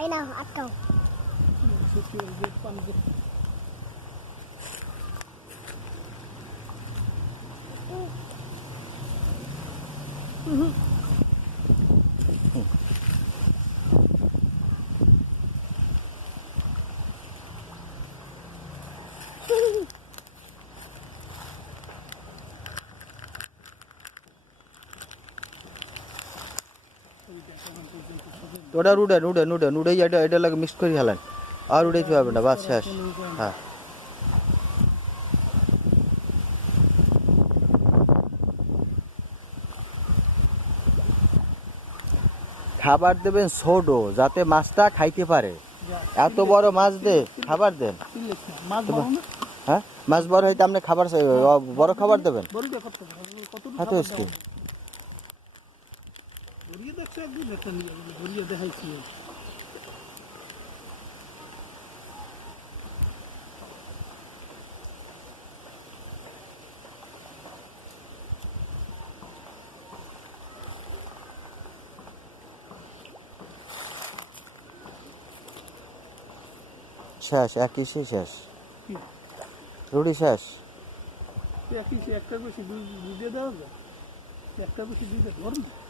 I know, I go. Mm-hmm. ওটা wooden wooden wooden উড়েই এটা এটা লাগে মিক্স করে হেলেন আর উড়াইতে পারবেন না বাস শেষ। হ্যাঁ। খাবার দেবেন ছোটো যাতে মাছটা খাইতে পারে। এত বড় মাছ দে খাবার দেন। মাছ বড় না? হ্যাঁ? মাছ বড় হইতে আপনি খাবার বড় খাবার দেবেন? বড় ঘুরিয়ে দেখছ একদিন একটা নিয়ে যাব, ঘুরিয়ে দেখাইছি। শেষ একই সে শেষ। কি? রুটি শেষ? একই সে একটা বেশি দুই- বুঝিয়ে দেওয়া যায়। একটা বেশি দিতে ধর না